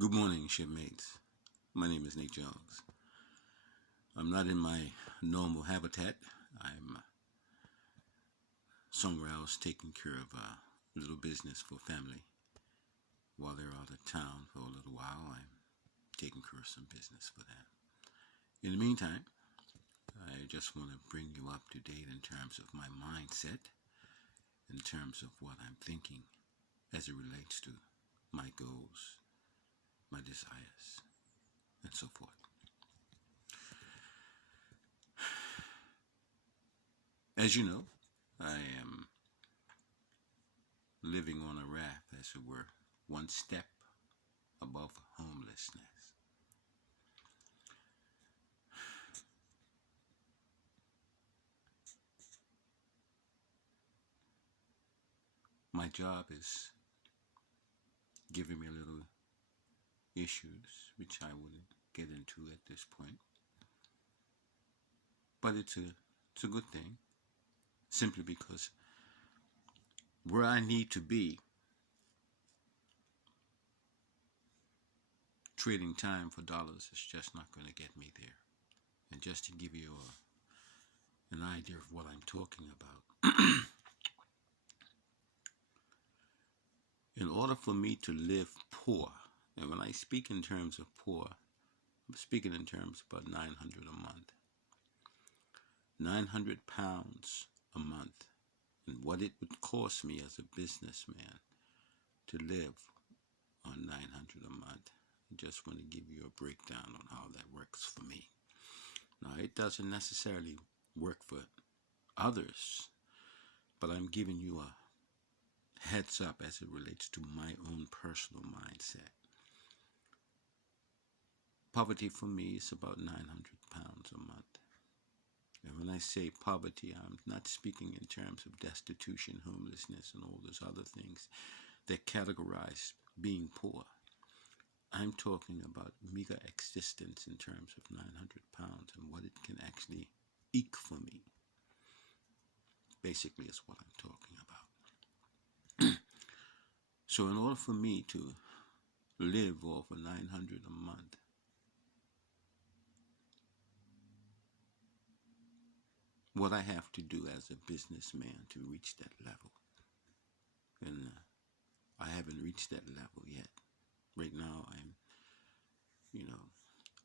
Good morning, shipmates. My name is Nate Jones. I'm not in my normal habitat. I'm somewhere else taking care of a little business for family. While they're out of town for a little while, I'm taking care of some business for them. In the meantime, I just want to bring you up to date in terms of my mindset, in terms of what I'm thinking as it relates to my goals, my desires, and so forth. As you know, I am living on a raft, as it were, one step above homelessness. My job is giving me little issues, which I wouldn't get into at this point. But it's a good thing, simply because where I need to be, trading time for dollars is just not going to get me there. And just to give you an idea of what I'm talking about, in order for me to live poor, and when I speak in terms of poor, I'm speaking in terms of about 900 a month. 900 pounds a month, and what it would cost me as a businessman to live on 900 a month. I just want to give you a breakdown on how that works for me. Now, it doesn't necessarily work for others, but I'm giving you a heads up as it relates to my own personal mindset. Poverty for me is about 900 pounds a month. And when I say poverty, I'm not speaking in terms of destitution, homelessness, and all those other things that categorize being poor. I'm talking about meager existence in terms of 900 pounds and what it can actually eke for me. Basically, is what I'm talking about. So in order for me to live off of 900 a month, what I have to do as a businessman to reach that level, and I haven't reached that level yet. Right now,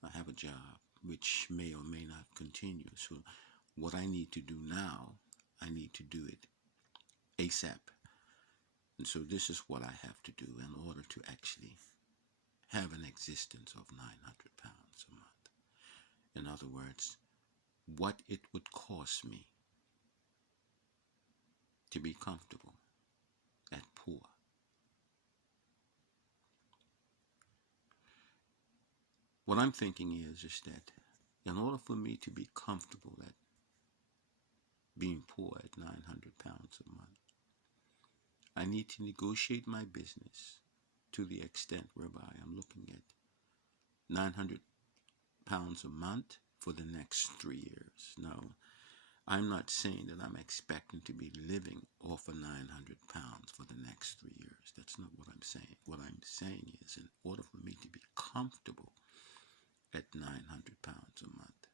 I have a job which may or may not continue. So what I need to do now, I need to do it ASAP. And so this is what I have to do in order to actually have an existence of 900 pounds a month. In other words, what it would cost me to be comfortable at poor. What I'm thinking is that in order for me to be comfortable at being poor at 900 pounds a month, I need to negotiate my business to the extent whereby I'm looking at 900 pounds a month for the next 3 years. Now, I'm not saying that I'm expecting to be living off of 900 pounds for the next 3 years. That's not what I'm saying. What I'm saying is, in order for me to be comfortable at 900 pounds a month,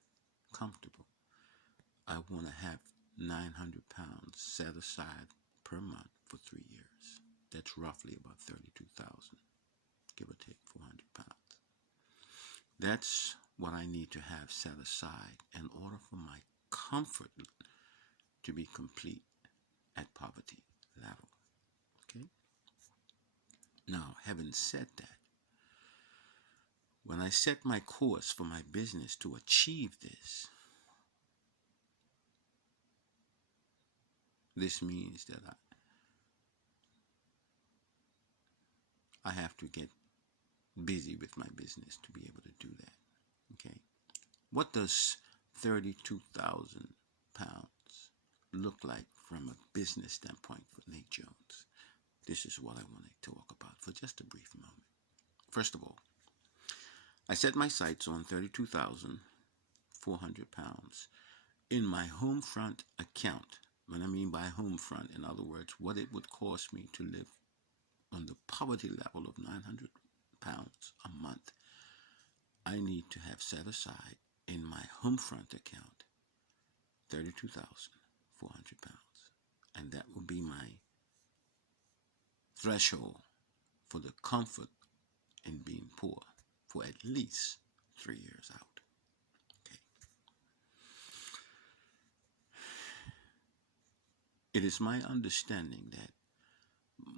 comfortable, I want to have 900 pounds set aside per month for 3 years. That's roughly about 32,000, give or take 400 pounds. That's what I need to have set aside in order for my comfort to be complete at poverty level. Okay? Now, having said that, when I set my course for my business to achieve this means that I have to get busy with my business to be able to do that. Okay? What does 32,000 pounds look like from a business standpoint for Nate Jones? This is what I want to talk about for just a brief moment. First of all, I set my sights on 32,400 pounds in my home front account. What I mean by home front, in other words, what it would cost me to live on the poverty level of 900 pounds a month, I need to have set aside in my Homefront account 32,400 pounds. And that will be my threshold for the comfort in being poor for at least 3 years out. Okay. It is my understanding that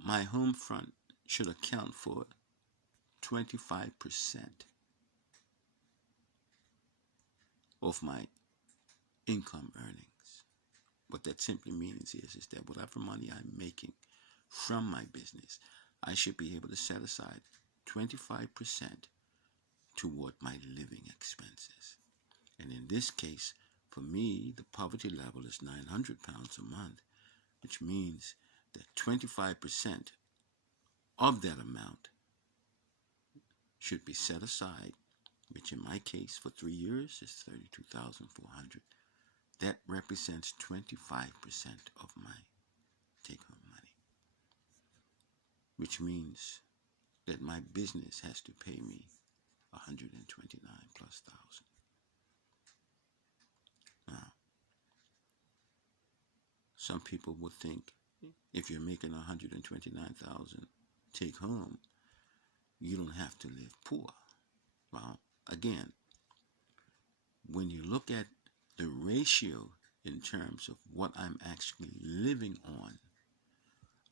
my Homefront should account for 25% of my income earnings. What that simply means is that whatever money I'm making from my business, I should be able to set aside 25% toward my living expenses. And in this case, for me, the poverty level is 900 pounds a month, which means that 25% of that amount should be set aside, which in my case for 3 years is 32,400. That represents 25% of my take-home money, which means that my business has to pay me 129 plus thousand. Now, some people would think if you're making 129,000 take home, you don't have to live poor. Well, again, when you look at the ratio in terms of what I'm actually living on,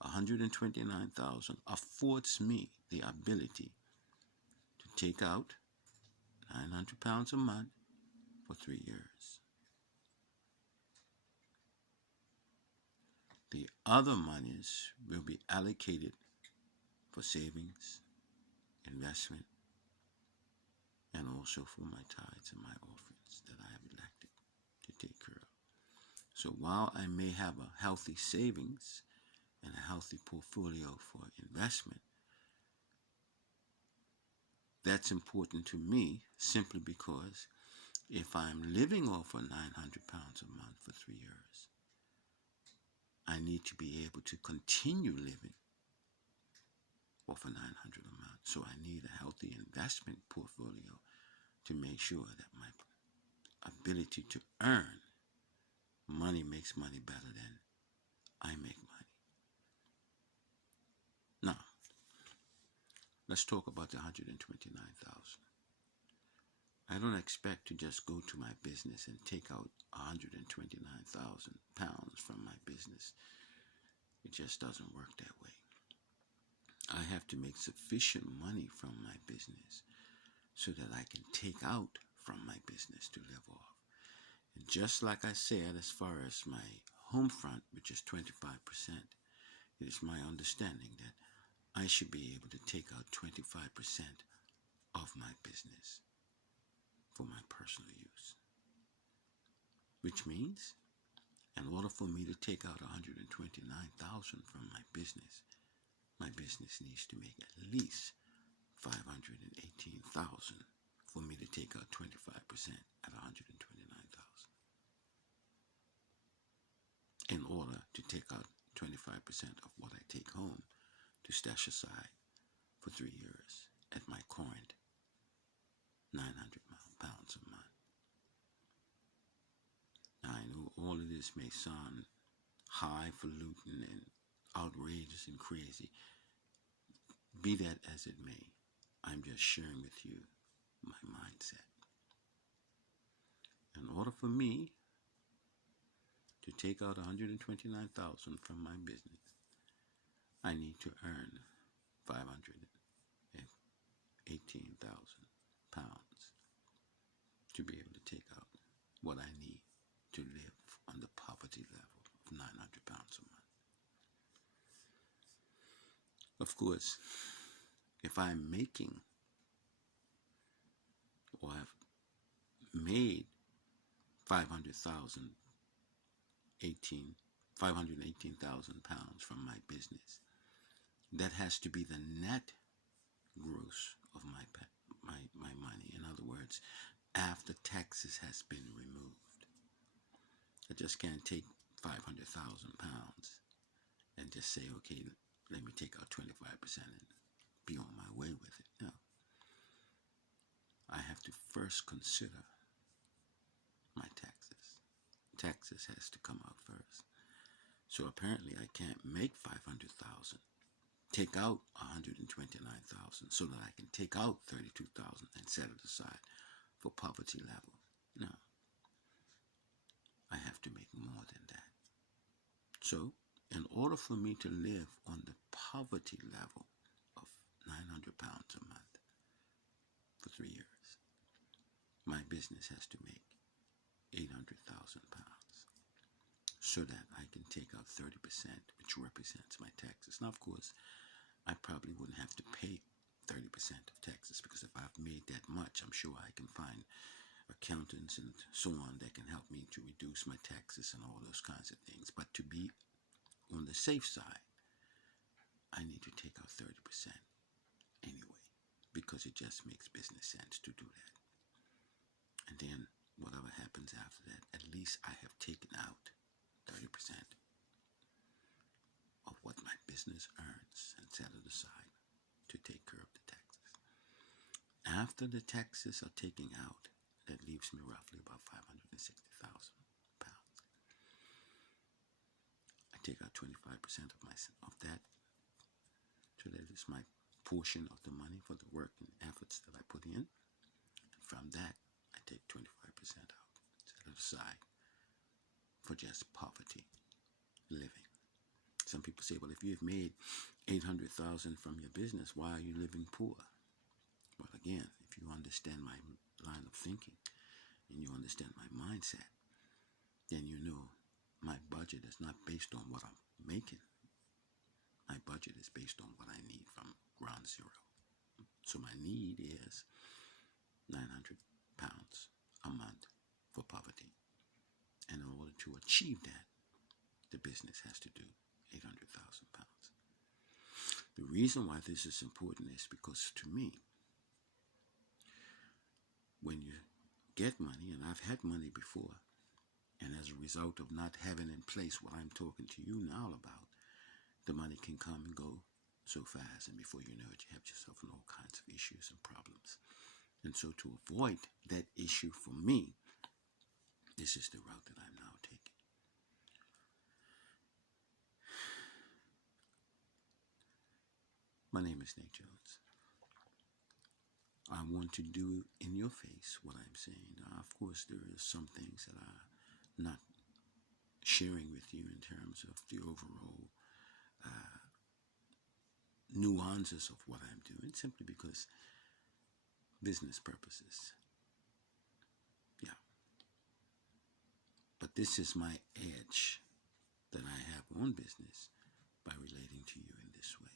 129,000 affords me the ability to take out 900 pounds a month for 3 years. The other monies will be allocated for savings, investment, and also for my tithes and my offerings that I have elected to take care of. So while I may have a healthy savings and a healthy portfolio for investment, that's important to me simply because if I'm living off of 900 pounds a month for 3 years, I need to be able to continue living off of 900 a month. So I need a healthy investment portfolio to make sure that my ability to earn money makes money better than I make money. Now, let's talk about the 129,000. I don't expect to just go to my business and take out 129,000 pounds from my business. It just doesn't work that way. I have to make sufficient money from my business so that I can take out from my business to live off. And just like I said, as far as my Homefront, which is 25%, it is my understanding that I should be able to take out 25% of my business for my personal use. Which means, in order for me to take out 129,000 from my business needs to make at least 518,000 for me to take out 25% at 129,000. In order to take out 25% of what I take home to stash aside for 3 years at my current 900 pounds a month. Now, I know all of this may sound highfalutin and outrageous and crazy. Be that as it may, I'm just sharing with you my mindset. In order for me to take out 129,000 from my business, I need to earn 518,000 pounds to be able to take out what I need to live on the poverty level of 900 pounds a month. Of course, if I'm making or have made 518,000 pounds from my business, that has to be the net gross of my money. In other words, after taxes has been removed. I just can't take 500,000 pounds and just say, okay, let me take out 25% and be on my way with it. No, first consider my taxes. Taxes has to come out first. So apparently I can't make 500,000, take out 129,000 so that I can take out 32,000 and set it aside for poverty level. No, I have to make more than that. So in order for me to live on the poverty level of 900 pounds a month for 3 years, my business has to make 800,000 pounds so that I can take out 30%, which represents my taxes. Now, of course, I probably wouldn't have to pay 30% of taxes, because if I've made that much, I'm sure I can find accountants and so on that can help me to reduce my taxes and all those kinds of things. But to be on the safe side, I need to take out 30% anyway, because it just makes business sense to do that. And then whatever happens after that, at least I have taken out 30% of what my business earns and set it aside to take care of the taxes. After the taxes are taken out, that leaves me roughly about 560,000 pounds. I take out 25% of that, so that is my portion of the money for the work and efforts that I put in. And from that, I take 25% out, set it aside for just poverty living. Some people say, well, if you've made 800,000 from your business, why are you living poor? Well, again, if you understand my line of thinking and you understand my mindset, then you know my budget is not based on what I'm making. My budget is based on what I need from ground zero. So my need is 900 pounds a month for poverty. And in order to achieve that, the business has to do 800,000 pounds. The reason why this is important is because, to me, when you get money, and I've had money before, and as a result of not having in place what I'm talking to you now about, the money can come and go so fast, and before you know it, you have yourself in all kinds of issues and problems. And so to avoid that issue for me, this is the route that I'm now taking. My name is Nate Jones. I want to do in your face what I'm saying. Now, of course, there are some things that I'm not sharing with you in terms of the overall nuances of what I'm doing, simply because business purposes. Yeah. But this is my edge that I have on business by relating to you in this way.